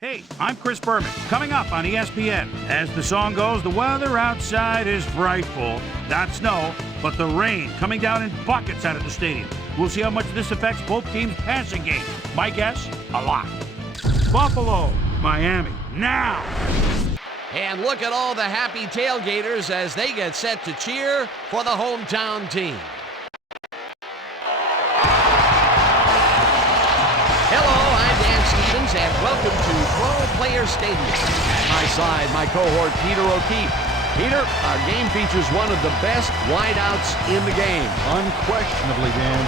Hey, I'm Chris Berman. Coming up on ESPN. As the song goes, the weather outside is frightful. Not snow, but the rain coming down in buckets out of the stadium. We'll see how much this affects both teams' passing game. My guess, a lot. Buffalo, Miami, now. And look at all the happy tailgaters as they get set to cheer for the hometown team. And welcome to Pro Player Stadium. At my side, my cohort, Peter O'Keefe. Peter, our game features one of the best wideouts in the game. Unquestionably, Dan.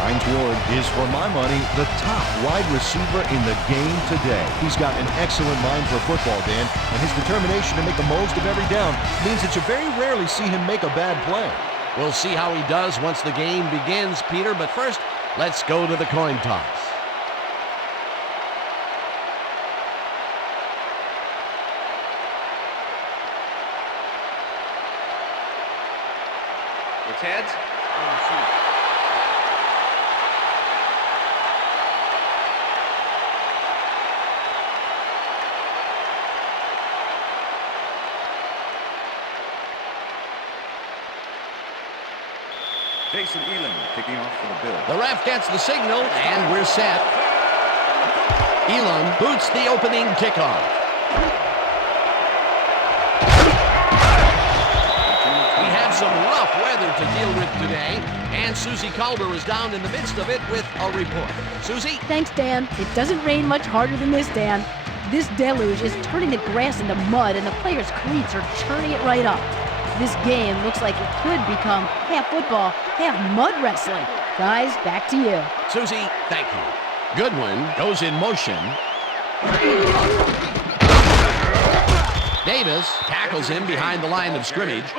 Hines Ward is, for my money, the top wide receiver in the game today. He's got an excellent mind for football, Dan, and his determination to make the most of every down means that you very rarely see him make a bad play. We'll see how he does once the game begins, Peter, but first, let's go to the coin toss. It's heads. Jason Elam kicking off for the Bills. The ref gets the signal, and we're set. Elam boots the opening kickoff. We have some rough weather to deal with today, and Susie Calder is down in the midst of it with a report. Susie? Thanks, Dan. It doesn't rain much harder than this, Dan. This deluge is turning the grass into mud, and the players' cleats are churning it right up. This game looks like it could become half football, half mud wrestling. Guys, back to you. Susie, thank you. Goodwin goes in motion. Davis tackles him behind the line of scrimmage.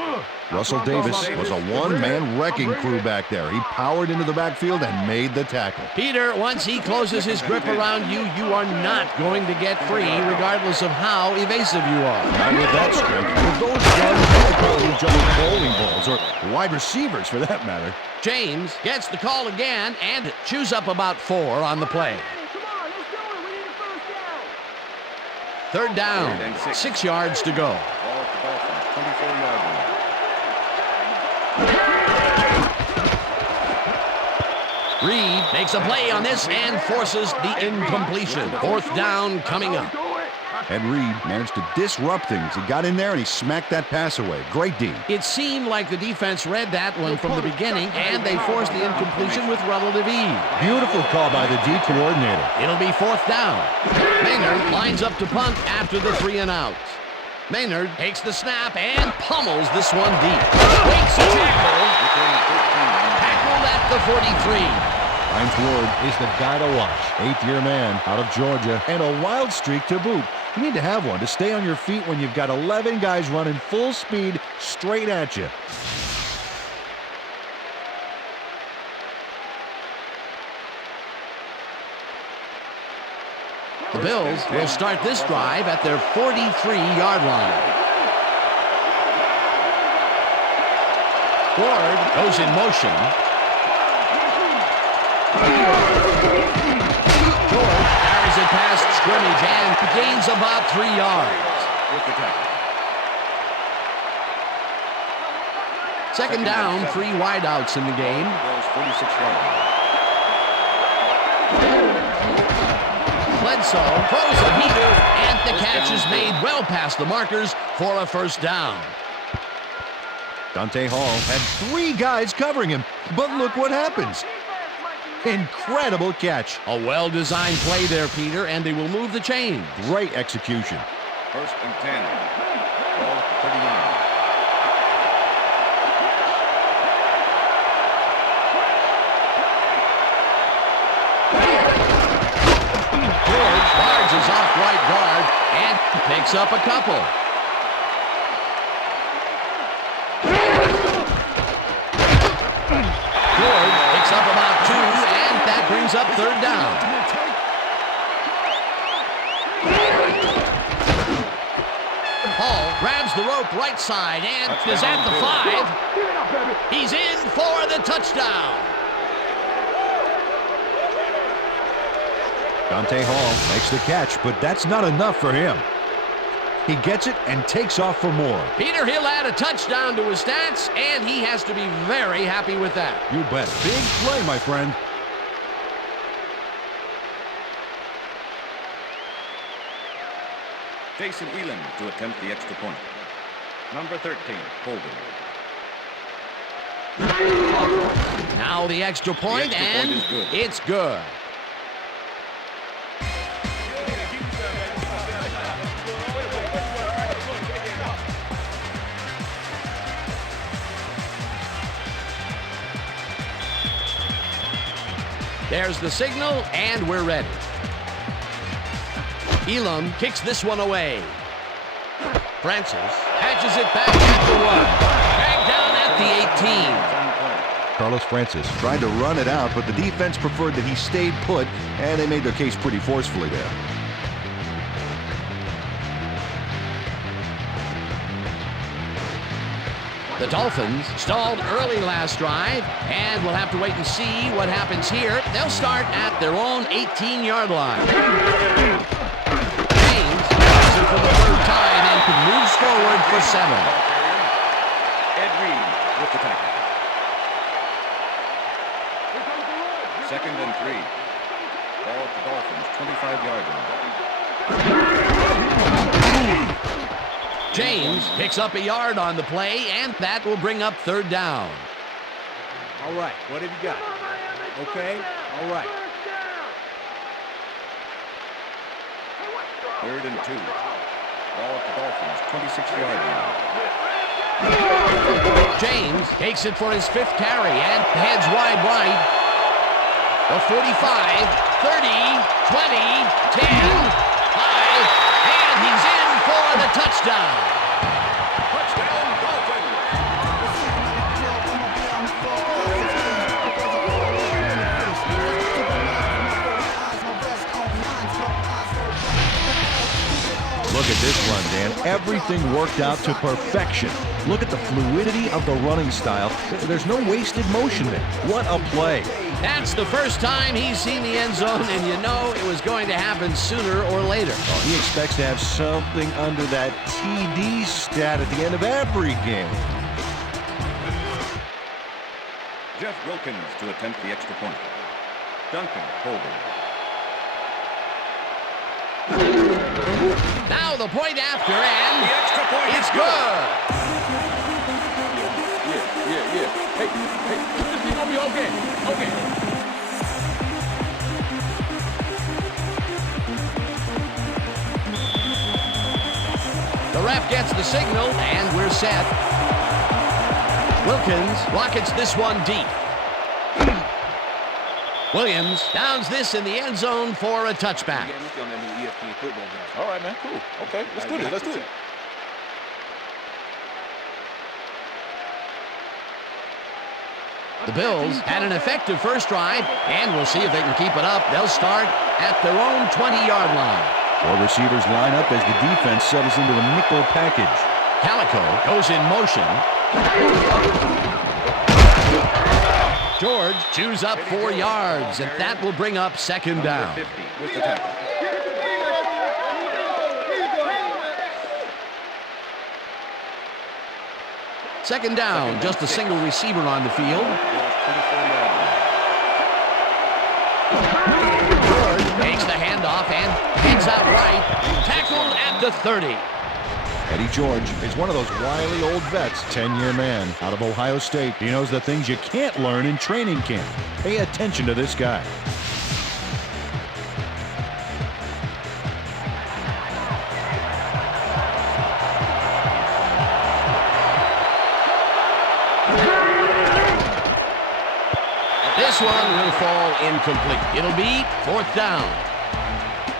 Russell Davis was a one-man wrecking crew back there. He powered into the backfield and made the tackle. Peter, once he closes his grip around you, you are not going to get free, regardless of how evasive you are. Not with that strength. With those guns, you could call each other bowling balls, or wide receivers for that matter. James gets the call again and chews up about 4 on the play. Third down, 6 yards to go. Ball at the Dolphins, 24-yard line. Reed makes a play on this and forces the incompletion. 4th down coming up. And Reed managed to disrupt things. He got in there and he smacked that pass away. Great D. It seemed like the defense read that one from the beginning, and they forced the incompletion with relative ease. Beautiful call by the D coordinator. It'll be 4th down. Maynard lines up to punt after the 3 and out. Maynard takes the snap and pummels this one deep. Makes a tackle. Tackled at the 43. Hines Ward is the guy to watch. 8th-year man out of Georgia, and a wild streak to boot. You need to have one to stay on your feet when you've got 11 guys running full speed straight at you. The Bills will start this drive at their 43-yard line. Ward goes in motion. George carries it past scrimmage and gains about 3 yards. With the tackle. 2nd down, 3 wideouts in the game. Bills 46-yard line. Bledsoe throws a heater, and the catch is made well past the markers for a 1st down. Dante Hall had 3 guys covering him, but look what happens. Incredible catch. A well-designed play there, Peter, and they will move the chains. Great execution. 1st and 10. Ball at the 39. George barges off right guard and picks up a couple. George picks up about 2, and that brings up 3rd down. Hall grabs the rope right side and is at the 5. He's in for the touchdown. Dante Hall makes the catch, but that's not enough for him. He gets it and takes off for more. Peter, he'll add a touchdown to his stats, and he has to be very happy with that. You bet. Big play, my friend. Jason Elam to attempt the extra point. Number 13, holding. Now the extra point, The extra and point is good. it's good. There's the signal, and we're ready. Elam kicks this one away. Francis patches it back at the 1. Back down at the 18. Carlos Francis tried to run it out, but the defense preferred that he stayed put, and they made their case pretty forcefully there. The Dolphins stalled early last drive, and we'll have to wait and see what happens here. They'll start at their own 18-yard line. James does it for the third time and moves forward for 7. Ed Reed with the tackle. Second and 3. Ball at the Dolphins, 25-yard line. James picks up a yard on the play, and that will bring up third down. All right, what have you got? Okay, all right. Third and 2. Ball at the Dolphins, 26-yard line. James takes it for his 5th carry and heads wide right. The 45, 30, 20, 10, 5, and he's in for the touchdown. Touchdown, Dolphins! Look at this run, Dan. Everything worked out to perfection. Look at the fluidity of the running style. There's no wasted motion there. What a play. That's the first time he's seen the end zone, and you know it was going to happen sooner or later. He expects to have something under that TD stat at the end of every game. Jeff Wilkins to attempt the extra point. Duncan holding. Now the point after, and The extra point it's is good. Yeah. Hey, this is gonna be okay. Okay. The ref gets the signal, and we're set. Wilkins rockets this one deep. Williams downs this in the end zone for a touchback. All right, man, cool. Okay, let's do it. The Bills had an effective first drive, and we'll see if they can keep it up. They'll start at their own 20-yard line. 4 receivers line up as the defense settles into the nickel package. Calico goes in motion. George chews up 4 yards, and that will bring up second down. 50 with the tackle. Second down, just a single receiver on the field. George takes the handoff and heads out right. Tackled at the 30. Eddie George is one of those wily old vets, 10-year man out of Ohio State. He knows the things you can't learn in training camp. Pay attention to this guy. This one will fall incomplete. It'll be fourth down.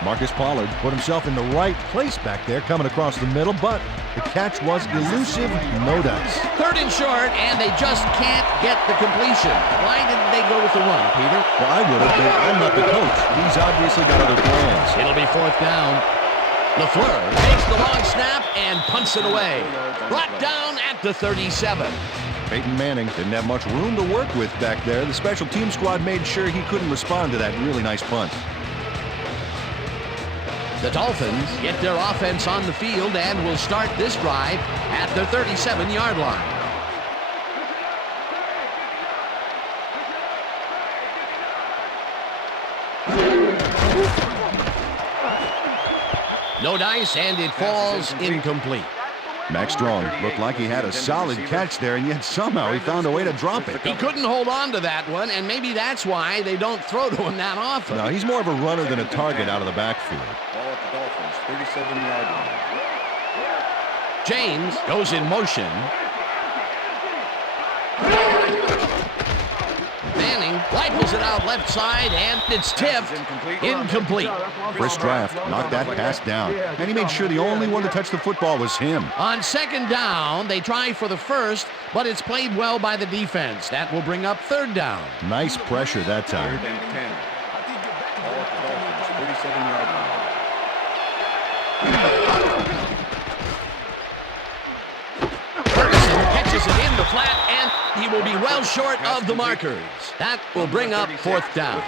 Marcus Pollard put himself in the right place back there, coming across the middle, but the catch was elusive, no dice. Third and short, and they just can't get the completion. Why didn't they go with the run, Peter? Well, I would have, but I'm not the coach. He's obviously got other plans. It'll be fourth down. LaFleur takes the long snap and punts it away. Brought down at the 37. Peyton Manning didn't have much room to work with back there. The special team squad made sure he couldn't respond to that really nice punt. The Dolphins get their offense on the field and will start this drive at their 37-yard line. No dice, and it falls incomplete. Max Strong looked like he had a solid catch there, and yet somehow he found a way to drop it. He couldn't hold on to that one, and maybe that's why they don't throw to him that often. No, he's more of a runner than a target out of the backfield. Ball at the Dolphins, 37-yard line. James goes in motion. Manning rifles it out left side, and it's tipped. Incomplete. Chris Draft knocked that pass down, and he made sure the only one to touch the football was him. On second down, they try for the first, but it's played well by the defense. That will bring up third down. Nice pressure that time. 3rd and 10. Ball at the Dolphins, 37-yard line. Ferguson catches it in the flat, and he will be well short of the markers. That will bring up fourth down.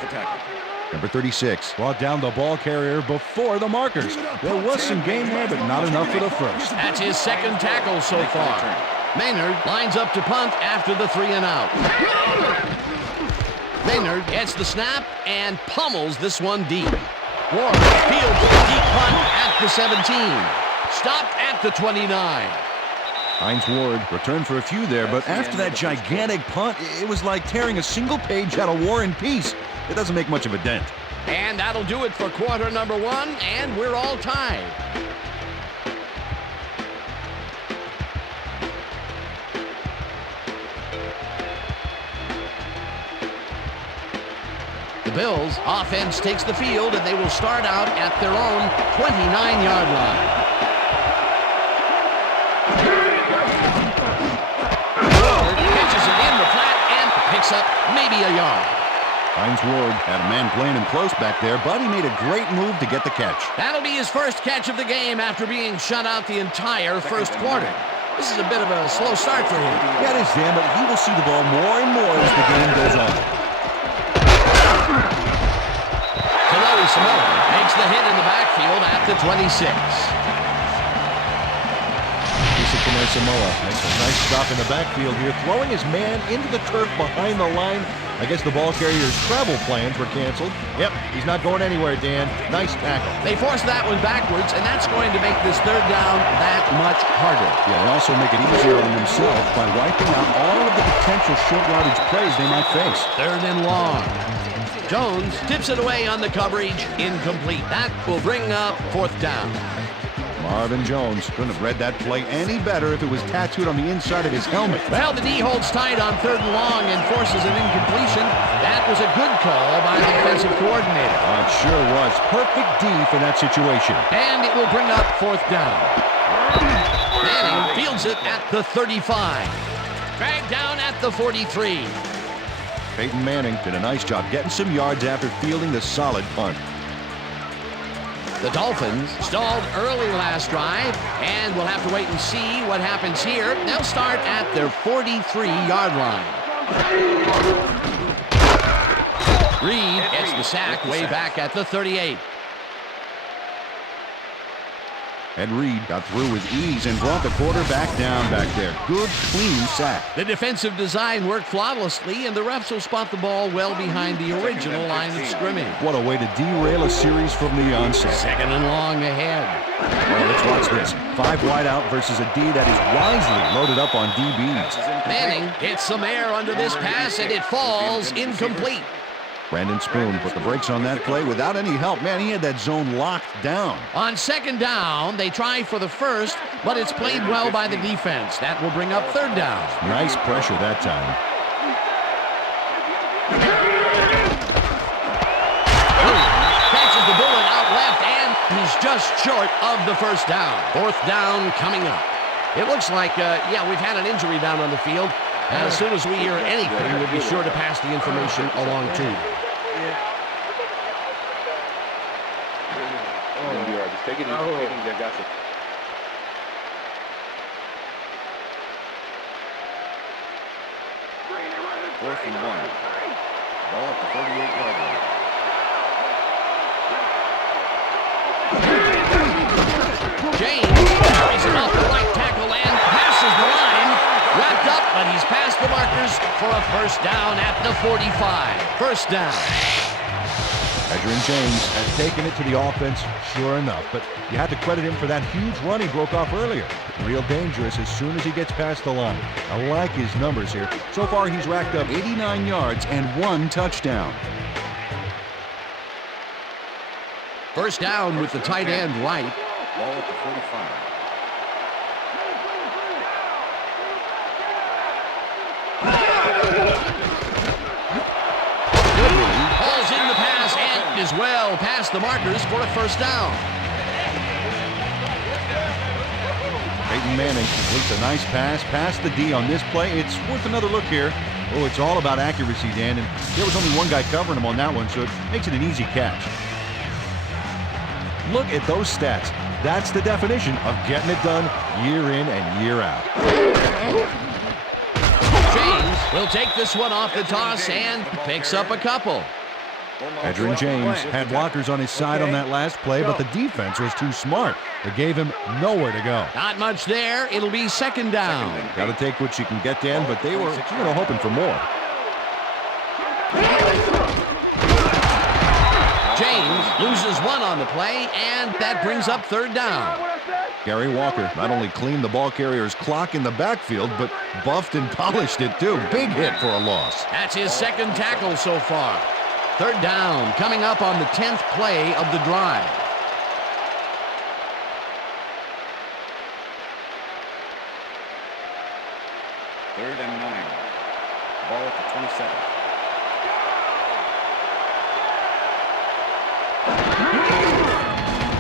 Number 36 brought down the ball carrier before the markers. There was some game there, but not enough for the first. That's his second tackle so far. Maynard lines up to punt after the 3 and out. Maynard gets the snap and pummels this one deep. Ward fields the deep punt at the 17. Stopped at the 29. Hines Ward returned for a few there, but after that gigantic punt, it was like tearing a single page out of War and Peace. It doesn't make much of a dent. And that'll do it for quarter number 1, and we're all tied. The Bills' offense takes the field, and they will start out at their own 29-yard line. Ward catches it in the flat and picks up maybe a yard. Hines Ward had a man playing him close back there, but he made a great move to get the catch. That'll be his first catch of the game after being shut out the entire first quarter. This is a bit of a slow start for him. Yeah, it is, Dan, but he will see the ball more and more as the game goes on. Samoa makes the hit in the backfield at the 26. Samoa makes a nice stop in the backfield here, throwing his man into the turf behind the line. I guess the ball carrier's travel plans were canceled. Yep, he's not going anywhere, Dan. Nice tackle. They forced that one backwards, and that's going to make this third down that much harder. Yeah, and also make it easier on themselves by wiping out all of the potential short yardage plays they might face. Third and long. Jones tips it away on the coverage. Incomplete. That will bring up fourth down. Marvin Jones couldn't have read that play any better if it was tattooed on the inside of his helmet. Well, the D holds tight on third and long and forces an incompletion. That was a good call by the defensive coordinator. It sure was. Perfect D for that situation. And it will bring up fourth down. Manning fields it at the 35. Dragged down at the 43. Peyton Manning did a nice job getting some yards after fielding the solid punt. The Dolphins stalled early last drive, and we'll have to wait and see what happens here. They'll start at their 43-yard line. Reed gets the sack way back at the 38. And Reed got through with ease and brought the quarterback down back there. Good, clean sack. The defensive design worked flawlessly, and the refs will spot the ball well behind the original line of scrimmage. What a way to derail a series from the onset. Second and long ahead. Well, let's watch this. 5 wide out versus a D that is wisely loaded up on DBs. Manning gets some air under this pass, and it falls incomplete. Brandon Spoon put the brakes on that play without any help. Man, he had that zone locked down. On second down, they try for the first, but it's played well by the defense. That will bring up third down. Nice pressure that time. Catches the bullet out left, and he's just short of the first down. Fourth down coming up. It looks like, we've had an injury down on the field. As soon as we hear anything, we'll be sure to pass the information along too. Just take it easy. I got you. Fourth and 1. Ball at the 38-yard line. but he's past the markers for a first down at the 45. First down. Edgerrin James has taken it to the offense, sure enough, but you have to credit him for that huge run he broke off earlier. Real dangerous as soon as he gets past the line. I like his numbers here. So far, he's racked up 89 yards and 1 touchdown. First down with the tight end right. Ball at the 45. Hauls in the pass and is well past the markers for a first down. Peyton Manning completes a nice pass past the D on this play. It's worth another look here. Oh, it's all about accuracy, Dan, and there was only one guy covering him on that one, so it makes it an easy catch. Look at those stats. That's the definition of getting it done year in and year out. James will take this one off the toss and picks up a couple. Edgerrin James had blockers on his side on that last play, but the defense was too smart. It gave him nowhere to go. Not much there. It'll be second down. Got to take what you can get, Dan, but they were hoping for more. James loses one on the play, and that brings up third down. Gary Walker not only cleaned the ball carrier's clock in the backfield, but buffed and polished it too. Big hit for a loss. That's his second tackle so far. Third down coming up on the 10th play of the drive. Third and 9. Ball at the 27.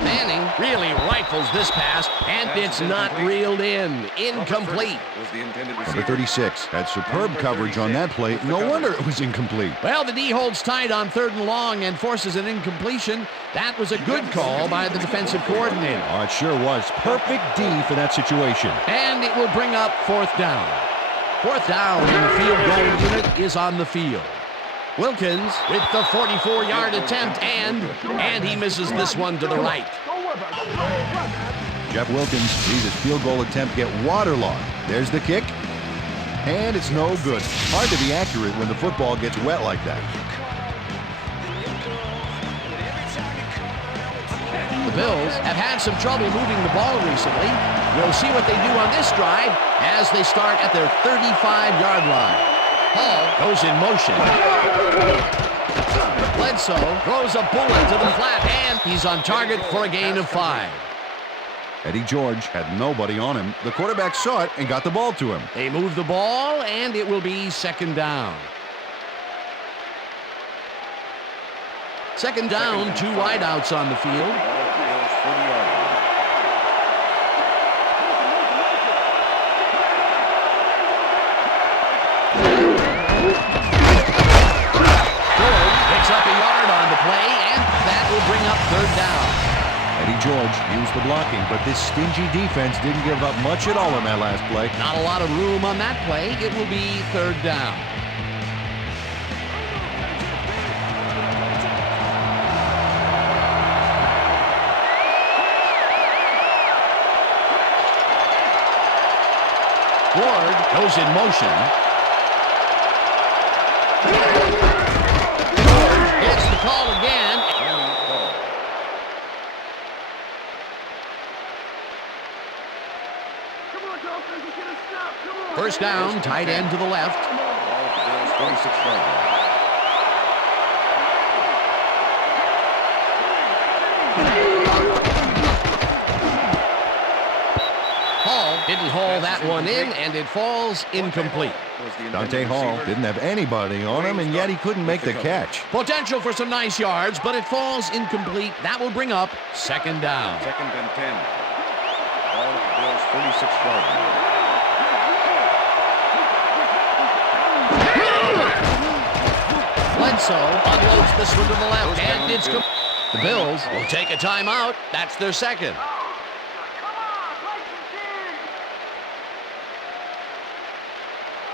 Manning really rifles this pass, and it's not reeled in. Incomplete. Was the intended Number receiver. 36 had superb coverage on that play. No wonder it was incomplete. Well, the D holds tight on third and long and forces an incompletion. That was a good call by the defensive coordinator. Oh, it sure was. Perfect D for that situation. And it will bring up fourth down. Fourth down, and the field goal unit is on the field. Wilkins with the 44-yard attempt, and he misses this one to the right. Jeff Wilkins sees his field goal attempt get waterlogged. There's the kick, and it's no good. Hard to be accurate when the football gets wet like that. The Bills have had some trouble moving the ball recently. We'll see what they do on this drive as they start at their 35-yard line. Hall goes in motion. Bledsoe throws a bullet to the flat, and he's on target for a gain of 5. Eddie George had nobody on him. The quarterback saw it and got the ball to him. They move the ball, and it will be second down. Second down, 2 wideouts on the field. Ball at the Bills' 40-yard line. Picks up a yard on the play, and that will bring up third down. Eddie George used the blocking, but this stingy defense didn't give up much at all on that last play. Not a lot of room on that play. It will be third down. Ward goes in motion. Gets the call again. First down, tight end to the left. Ball at the Bills' 46-yard line. Hall didn't haul that one in, and it falls incomplete. Dante Hall didn't have anybody on him, and yet he couldn't make the catch. Potential for some nice yards, but it falls incomplete. That will bring up second down. Second and 10. Ball at the Bills' 46-yard line. Bledsoe unloads this one to the left, and it's the Bills will take a timeout. That's their second.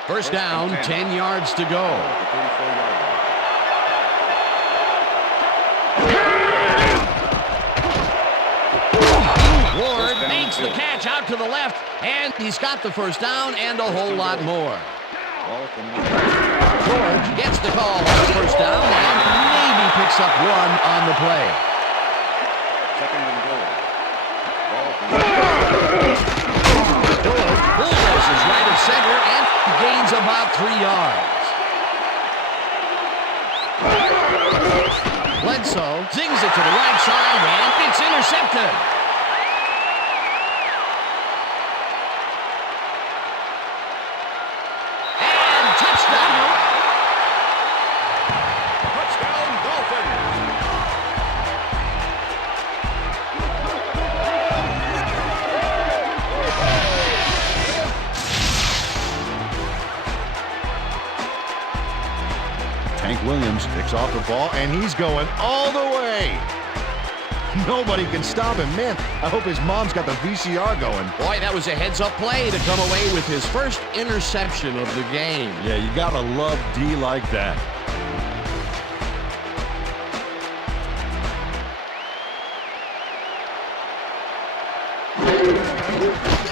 First down, 10 yards to go. Ward makes makes the catch out to the left, and he's got the first down and a whole lot more. George gets the call on the first down and maybe picks up one on the play. Second and goal. George bulldozes right at center and gains about 3 yards. Bledsoe zings it to the right side, and it's intercepted. And touchdown. Touchdown, Dolphins. Tank Williams picks off the ball, and he's going all the way. Nobody can stop him. Man, I hope his mom's got the VCR going. Boy, that was a heads-up play to come away with his first interception of the game. Yeah, you gotta love D like that.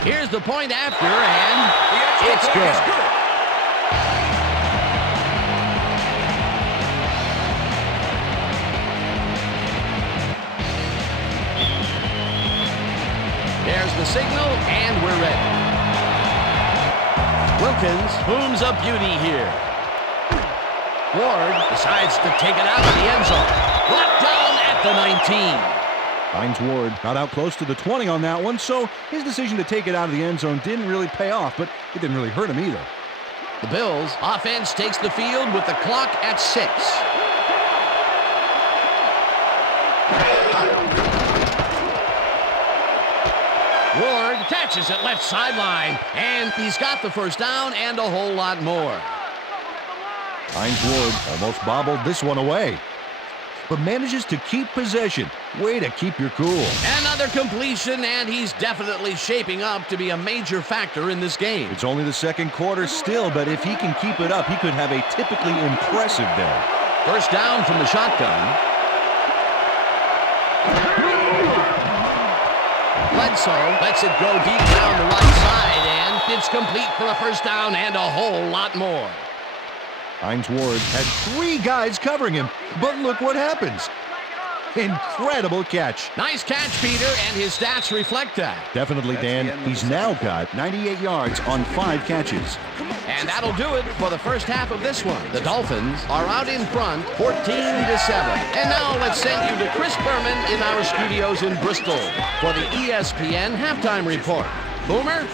Here's the point after, and it's good. There's the signal, and we're ready. Wilkins booms a beauty here. Ward decides to take it out of the end zone. Brought down at the 19. Hines Ward got out close to the 20 on that one, so his decision to take it out of the end zone didn't really pay off, but it didn't really hurt him either. The Bills offense takes the field with the clock at 6. Ward catches it left sideline, and he's got the first down and a whole lot more. Hines Ward almost bobbled this one away, but manages to keep possession. Way to keep your cool. Another completion, and he's definitely shaping up to be a major factor in this game. It's only the second quarter still, but if he can keep it up, he could have a typically impressive day. First down from the shotgun. Bledsoe lets it go deep down the right side, and it's complete for a first down and a whole lot more. Hines Ward had 3 guys covering him, but look what happens. Incredible catch. Nice catch, Peter, and his stats reflect that. Definitely, Dan. He's now got 98 yards on 5 catches. And that'll do it for the first half of this one. The Dolphins are out in front, 14-7. And now let's send you to Chris Berman in our studios in Bristol for the ESPN Halftime Report. Boomer?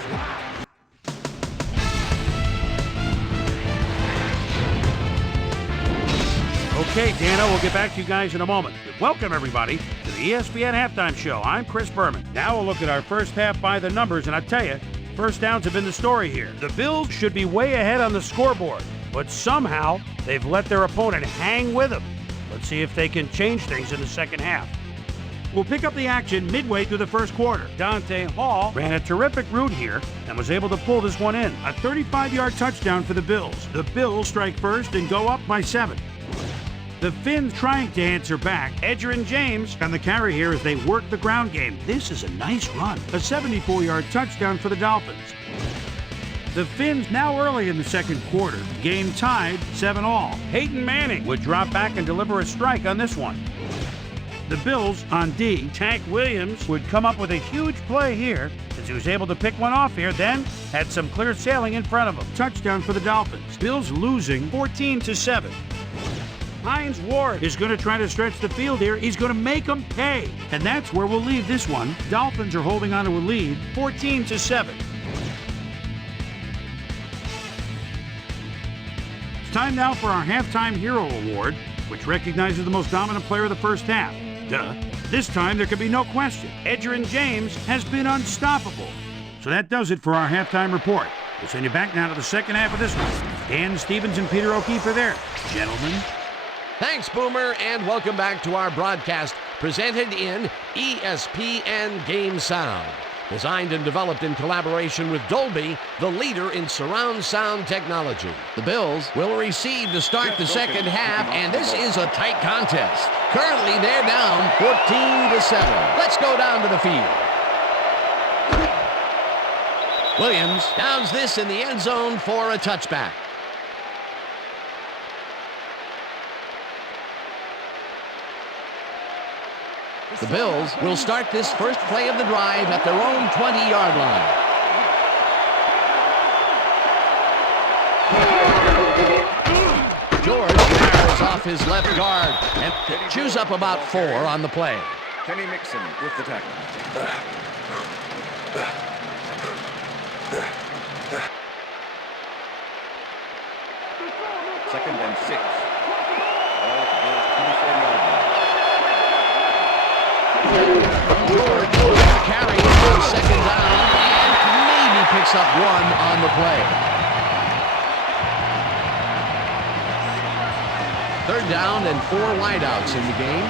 Okay, Dano, we'll get back to you guys in a moment. Welcome, everybody, to the ESPN Halftime Show. I'm Chris Berman. Now we'll look at our first half by the numbers, and I tell you, first downs have been the story here. The Bills should be way ahead on the scoreboard, but somehow they've let their opponent hang with them. Let's see if they can change things in the second half. We'll pick up the action midway through the first quarter. Dante Hall ran a terrific route here and was able to pull this one in. A 35-yard touchdown for the Bills. The Bills strike first and go up by 7. The Finns trying to answer back. Edgerrin James on the carry here as they work the ground game. This is a nice run. A 74-yard touchdown for the Dolphins. The Finns now early in the second quarter. Game tied 7-all. Peyton Manning would drop back and deliver a strike on this one. The Bills on D. Tank Williams would come up with a huge play here as he was able to pick one off here, then had some clear sailing in front of him. Touchdown for the Dolphins. Bills losing 14-7. Hines Ward is going to try to stretch the field here. He's going to make them pay. And that's where we'll leave this one. Dolphins are holding on to a lead, 14-7. It's time now for our Halftime Hero Award, which recognizes the most dominant player of the first half. Duh. This time there can be no question. Edgerrin James has been unstoppable. So that does it for our halftime report. We'll send you back now to the second half of this one. Dan Stevens and Peter O'Keefe are there. Gentlemen. Thanks, Boomer, and welcome back to our broadcast presented in ESPN Game Sound. Designed and developed in collaboration with Dolby, the leader in surround sound technology. The Bills will receive to start the second half, and this is a tight contest. Currently, they're down 14-7. Let's go down to the field. Williams downs this in the end zone for a touchback. The Bills will start this first play of the drive at their own 20-yard line. George fires off his left guard and chews up about 4 on the play. Kenny Mixon with the tackle. Second and 6. Ball at the Bills' 24-yard line. George goes to carry on second down and maybe picks up 1 on the play. Third down and 4 wideouts in the game.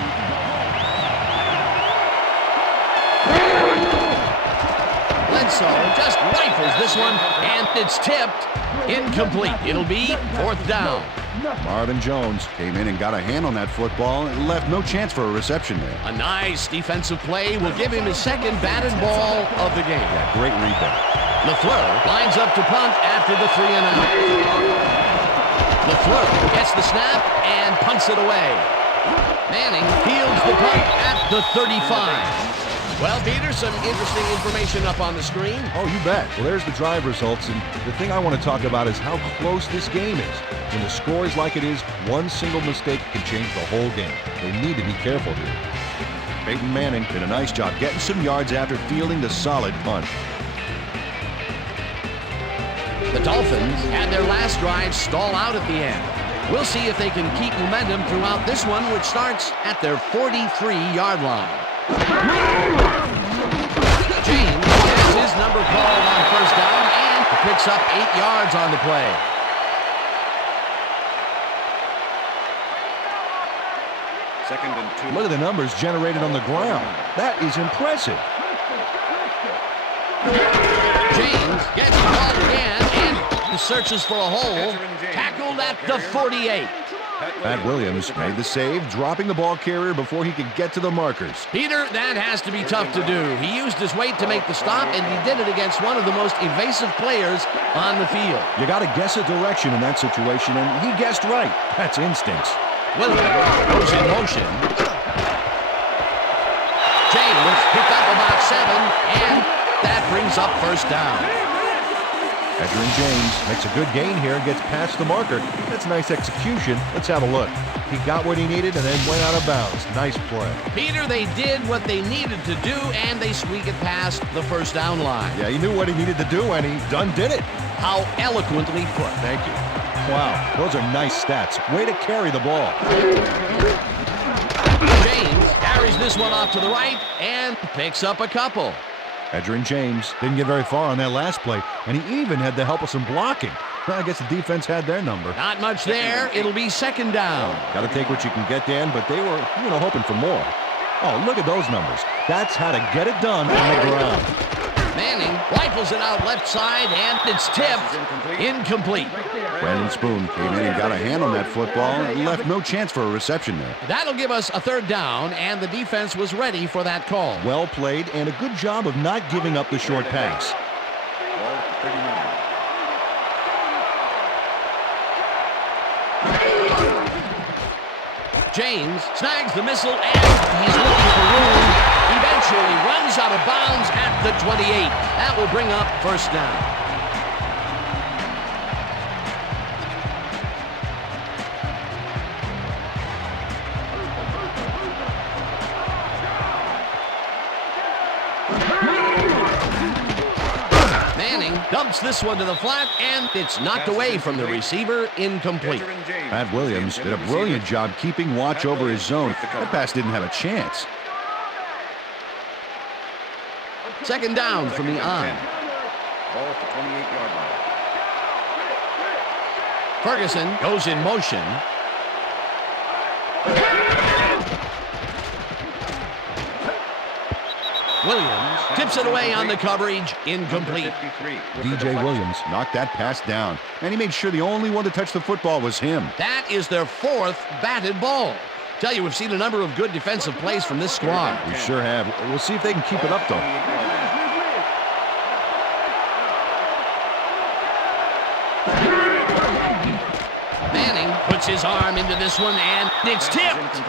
Bledsoe just rifles this one, and it's tipped. Incomplete. It'll be 4th down. Marvin Jones came in and got a hand on that football and left no chance for a reception there. A nice defensive play will give him his second batted ball of the game. Yeah, great read there. LaFleur lines up to punt after the 3 and out. LaFleur gets the snap and punts it away. Manning fields the punt at the 35. Well, Peter, some interesting information up on the screen. Oh, you bet. Well, there's the drive results, and the thing I want to talk about is how close this game is. When the score is like it is, one single mistake can change the whole game. They need to be careful here. Peyton Manning did a nice job getting some yards after fielding the solid punt. The Dolphins had their last drive stall out at the end. We'll see if they can keep momentum throughout this one, which starts at their 43-yard line. James has his number called on first down and picks up 8 yards on the play. Second and 2. Look at the numbers generated on the ground. That is impressive. James gets the ball again and searches for a hole. Tackled at the 48. Pat Williams made the save, dropping the ball carrier before he could get to the markers. Peter, that has to be tough to do. He used his weight to make the stop, and he did it against one of the most evasive players on the field. You got to guess a direction in that situation, and he guessed right. That's instincts. Williams goes in motion. James picked up about 7, and that brings up first down. Edgerrin James makes a good gain here and gets past the marker. That's nice execution. Let's have a look. He got what he needed and then went out of bounds. Nice play. Peter, they did what they needed to do, and they squeak it past the first down line. Yeah, he knew what he needed to do, and he done did it. How eloquently put. Thank you. Wow, those are nice stats. Way to carry the ball. James carries this one off to the right and picks up a couple. Edgerrin James didn't get very far on that last play, and he even had the help of some blocking. Well, I guess the defense had their number. Not much there. It'll be second down. Got to take what you can get, Dan, but they were, hoping for more. Oh, look at those numbers. That's how to get it done on the ground. Manning rifles it out left side, and it's tipped. Incomplete. Brandon Spoon came in and got a hand on that football and left no chance for a reception there. That'll give us a third down, and the defense was ready for that call. Well played, and a good job of not giving up the short pass. Ball 39. James snags the missile, and he's looking for room. Eventually runs out of bounds at the 28. That will bring up first down. Manning dumps this one to the flat, and it's knocked away from the receiver, incomplete. Pat Williams did a brilliant job keeping watch over his zone. That pass didn't have a chance. Second down from the on. Ball at the 28-yard line. Ferguson goes in motion. Williams tips it away on the coverage, incomplete. DJ Williams knocked that pass down, and he made sure the only one to touch the football was him. That is their 4th batted ball. Tell you, we've seen a number of good defensive plays from this squad. We sure have. We'll see if they can keep it up, though. puts his arm into this one, and it's tipped.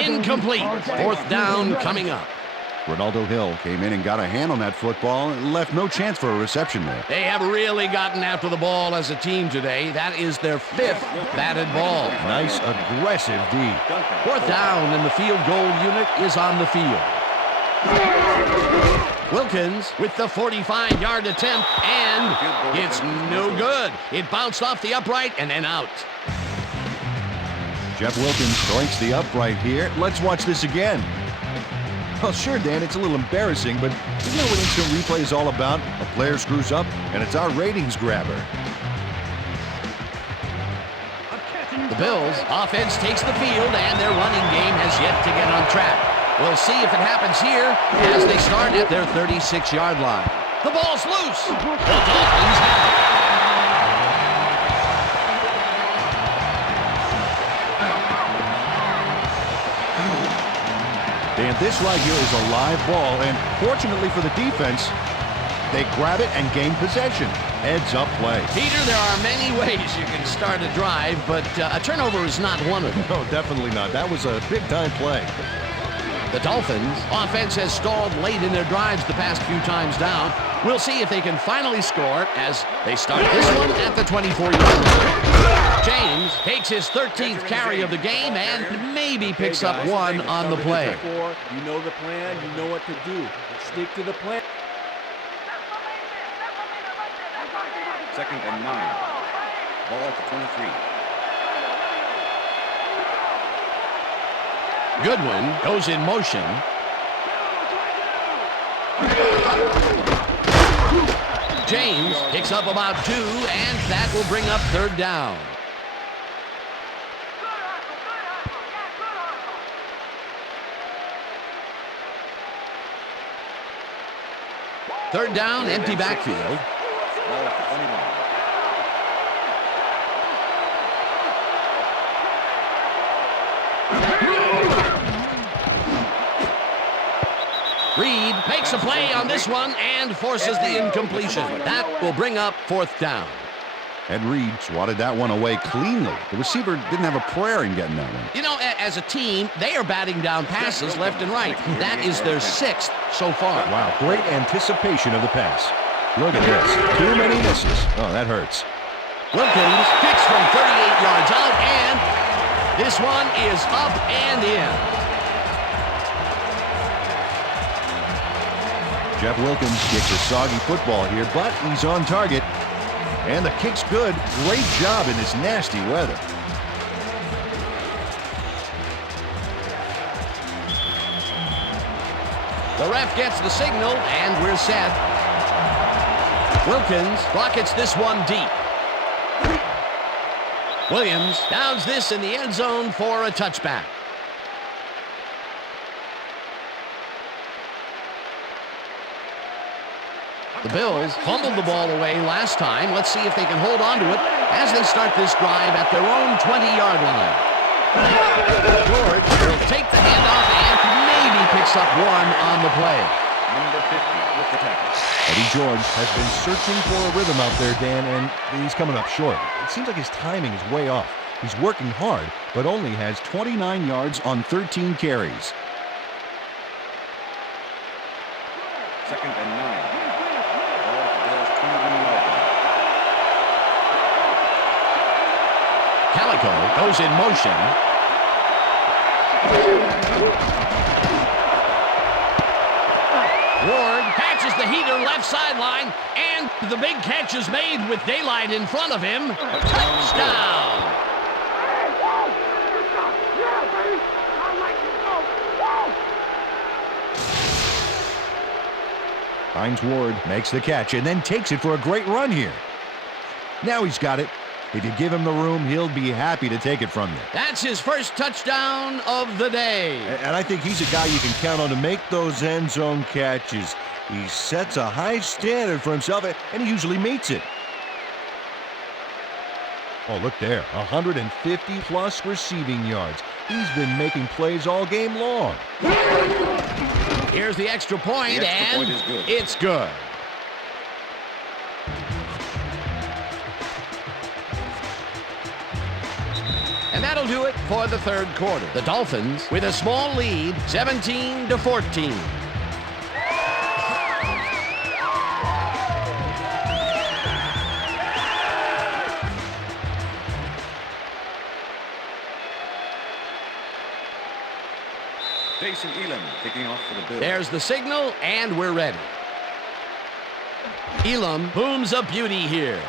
Incomplete. 4th down coming up. Ronaldo Hill came in and got a hand on that football and left no chance for a reception there. They have really gotten after the ball as a team today. That is their 5th batted ball. Nice, aggressive D. 4th down, and the field goal unit is on the field. Wilkins with the 45-yard attempt, and it's no good. It bounced off the upright and then out. Jeff Wilkins joints the upright here. Let's watch this again. Well, sure, Dan, it's a little embarrassing, but you know what instant replay is all about? A player screws up, and it's our ratings grabber. The Bills' offense takes the field, and their running game has yet to get on track. We'll see if it happens here as they start at their 36-yard line. The ball's loose. The Dolphins have it. Dan, this right here is a live ball, and fortunately for the defense, they grab it and gain possession. Heads up play. Peter, there are many ways you can start a drive, but a turnover is not one of them. No, definitely not. That was a big-time play. The Dolphins' offense has stalled late in their drives the past few times down. We'll see if they can finally score as they start this one at the 24-yard line. James takes his 13th carry of the game and maybe picks up one on the play. You know the plan. You know what to do. Stick to the plan. 2nd and 9. Ball at the 23. Goodwin goes in motion. James picks up about 2, and that will bring up 3rd down. Third down, empty backfield. Ball at the 21. Reed makes a play on this one and forces the incompletion. That will bring up 4th down. And Reed swatted that one away cleanly. The receiver didn't have a prayer in getting that one. You know, as a team, they are batting down passes left and right. That is their 6th so far. Wow, great anticipation of the pass. Look at this. Too many misses. Oh, that hurts. Wilkins kicks from 38 yards out, and this one is up and in. Jeff Wilkins kicks a soggy football here, but he's on target. And the kick's good. Great job in this nasty weather. The ref gets the signal, and we're set. Wilkins rockets this one deep. Williams downs this in the end zone for a touchback. The Bills fumbled the ball away last time. Let's see if they can hold on to it as they start this drive at their own 20-yard line. George will take the handoff and maybe picks up one on the play. Number 50 with the tackle. Eddie George has been searching for a rhythm out there, Dan, and he's coming up short. It seems like his timing is way off. He's working hard, but only has 29 yards on 13 carries. 2nd and 9. Ball at the Bills' 21-yard line. Calico goes in motion. Ward catches the heater left sideline, and the big catch is made with daylight in front of him. Touchdown! Hines Ward makes the catch and then takes it for a great run here. Now he's got it. If you give him the room, he'll be happy to take it from you. That's his first touchdown of the day. And I think he's a guy you can count on to make those end zone catches. He sets a high standard for himself, and he usually meets it. Oh, look there, 150-plus receiving yards. He's been making plays all game long. Here's the extra point, The extra and point is good. it's good. That'll do it for the third quarter. The Dolphins with a small lead, 17-14. Jason Elam kicking off for the Bills. There's the signal, and we're ready. Elam booms a beauty here.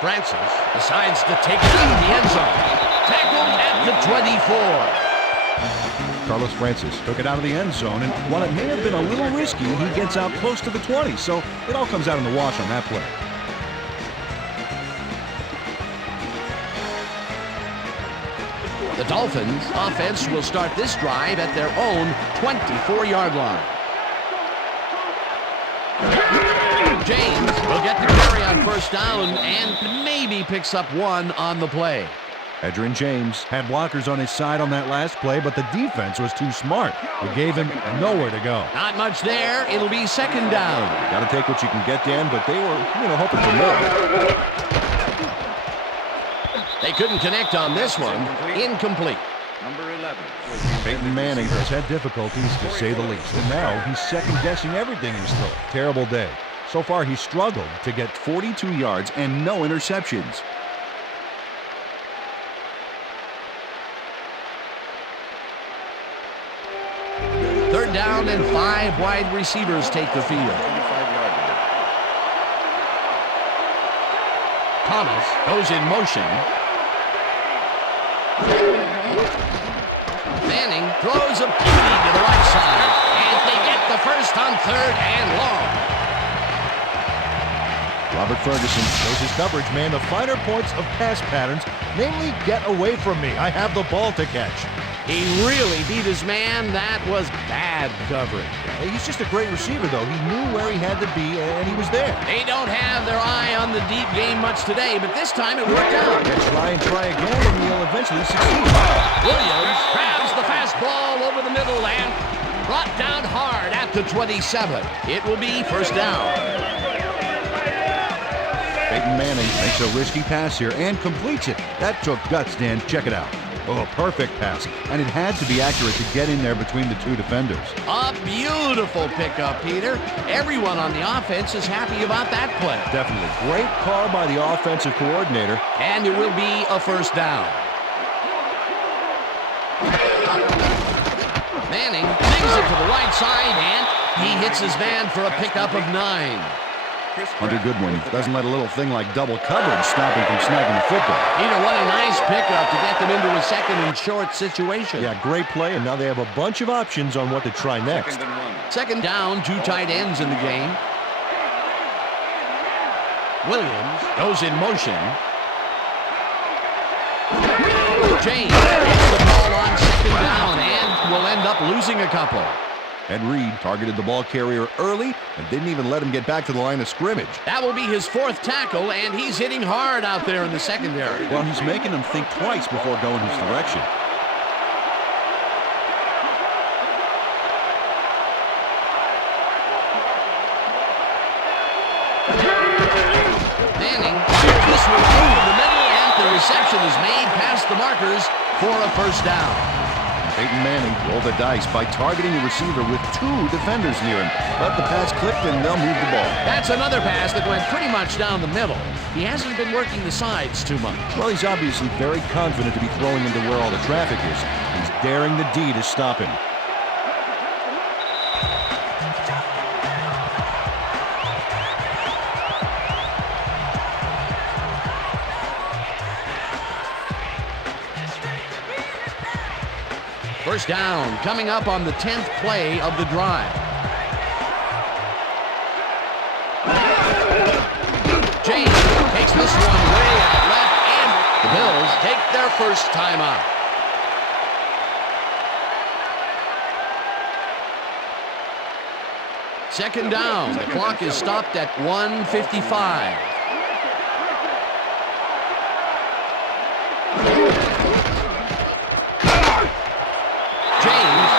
Francis decides to take it out of the end zone. Tackled at the 24. Carlos Francis took it out of the end zone, and while it may have been a little risky, he gets out close to the 20, so it all comes out in the wash on that play. The Dolphins offense will start this drive at their own 24-yard line. James will get the carry on first down and maybe picks up one on the play. Edgerrin James had blockers on his side on that last play, but the defense was too smart. It gave him nowhere to go. Not much there. It'll be second down. Got to take what you can get, Dan, but they were, hoping for more. They couldn't connect on this one. Incomplete. Number 11. Peyton Manning has had difficulties, to say the least, and now he's second-guessing everything he's thrown. Terrible day. So far, he's struggled to get 42 yards and no interceptions. Third down and 5 wide receivers take the field. 25-yard line. Thomas goes in motion. Manning throws a beauty to the right side, and they get the first on third and long. Robert Ferguson shows his coverage man the finer points of pass patterns, namely, get away from me. I have the ball to catch. He really beat his man. That was bad coverage. He's just a great receiver, though. He knew where he had to be, and he was there. They don't have their eye on the deep game much today, but this time it worked out. Try and try again, and he'll eventually succeed. Williams grabs the fastball over the middle and brought down hard at the 27. It will be first down. Peyton Manning makes a risky pass here and completes it. That took guts, Dan. Check it out. Oh, a perfect pass. And it had to be accurate to get in there between the two defenders. A beautiful pickup, Peter. Everyone on the offense is happy about that play. Definitely. Great call by the offensive coordinator. And it will be a first down. Manning flings it to the right side, and he hits his man for a pickup of 9. Hunter Goodwin doesn't let a little thing like double coverage stop him from snagging the football. Peter, what a nice pickup to get them into a second and short situation. Yeah, great play, and now they have a bunch of options on what to try next. Second down, 2 tight ends in the game. Williams goes in motion. James gets the ball on second down and will end up losing a couple. Ed Reed targeted the ball carrier early and didn't even let him get back to the line of scrimmage. That will be his 4th tackle, and he's hitting hard out there in the secondary. Well, he's making him think twice before going his direction. Manning shoots this one over the middle, and the reception is made past the markers for a first down. Peyton Manning rolled the dice by targeting the receiver with 2 defenders near him. But the pass clipped and they'll move the ball. That's another pass that went pretty much down the middle. He hasn't been working the sides too much. Well, he's obviously very confident to be throwing into where all the traffic is. He's daring the D to stop him. First down coming up on the 10th play of the drive. James takes this one way out left, and the Bills take their first timeout. Second down. The clock is stopped at 1:55.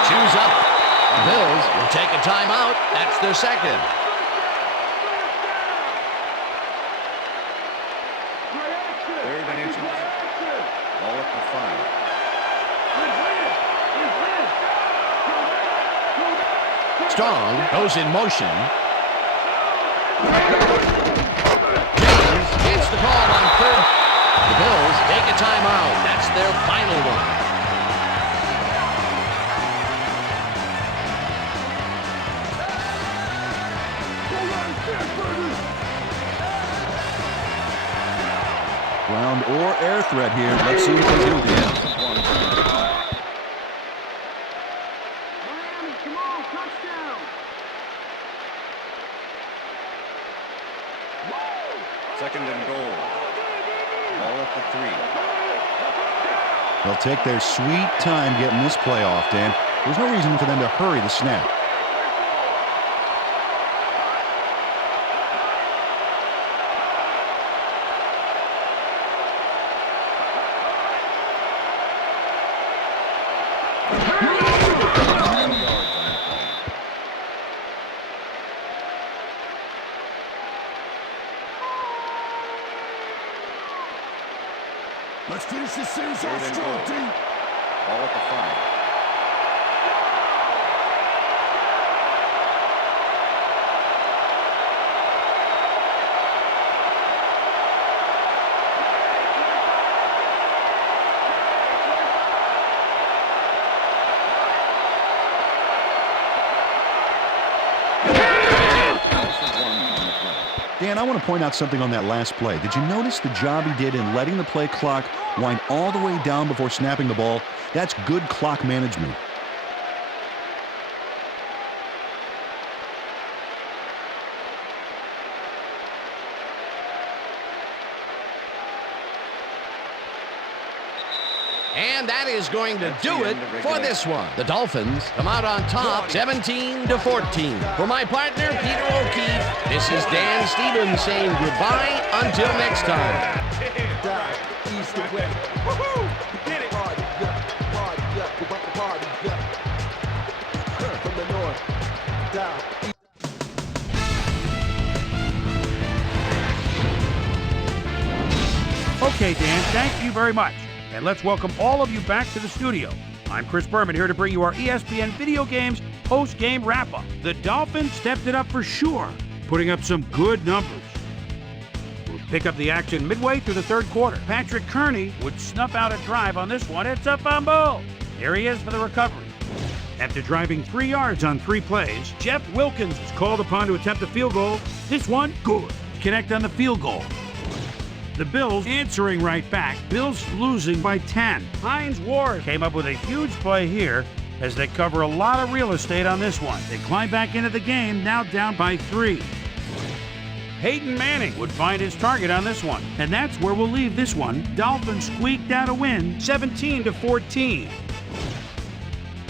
Chews up. The Bills will take a timeout. That's their second. Third and inches. Ball at the 5. Strong goes in motion. James gets the call on third. The Bills take a timeout. That's their final one. Ground or air threat here. Let's see what they do, Dan. Second and goal. Ball at the 3. They'll take their sweet time getting this play off, Dan. There's no reason for them to hurry the snap. Let's finish this series Third off and strong, goal. team. Ball at the 5. Dan, I want to point out something on that last play. Did you notice the job he did in letting the play clock wind all the way down before snapping the ball? That's good clock management. And that is going to do it for this one. The Dolphins come out on top 17-14. For my partner, Peter O'Keefe, this is Dan Stevens saying goodbye until next time. Okay, Dan, thank you very much. And let's welcome all of you back to the studio. I'm Chris Berman, here to bring you our ESPN Video Games post-game wrap-up. The Dolphins stepped it up for sure, putting up some good numbers. We'll pick up the action midway through the third quarter. Patrick Kearney would snuff out a drive on this one. It's a fumble. There he is for the recovery. After driving 3 yards on 3 plays, Jeff Wilkins was called upon to attempt a field goal. This one, good. Connect on the field goal. The Bills answering right back. Bills losing by 10. Hines Ward came up with a huge play here as they cover a lot of real estate on this one. They climb back into the game, now down by 3. Peyton Manning would find his target on this one. And that's where we'll leave this one. Dolphins squeaked out a win, 17-14.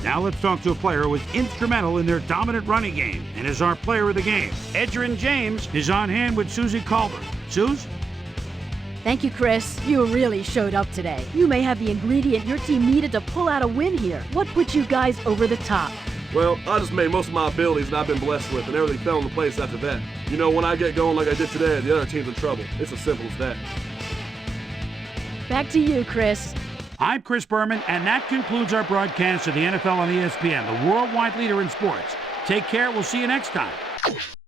Now let's talk to a player who was instrumental in their dominant running game and is our player of the game. Edgerrin James is on hand with Susie Culver. Suze? Thank you, Chris. You really showed up today. You may have the ingredient your team needed to pull out a win here. What put you guys over the top? Well, I just made most of my abilities that I've been blessed with, and everything fell into place after that. You know, when I get going like I did today, the other team's in trouble. It's as simple as that. Back to you, Chris. I'm Chris Berman, and that concludes our broadcast of the NFL on ESPN, the worldwide leader in sports. Take care. We'll see you next time.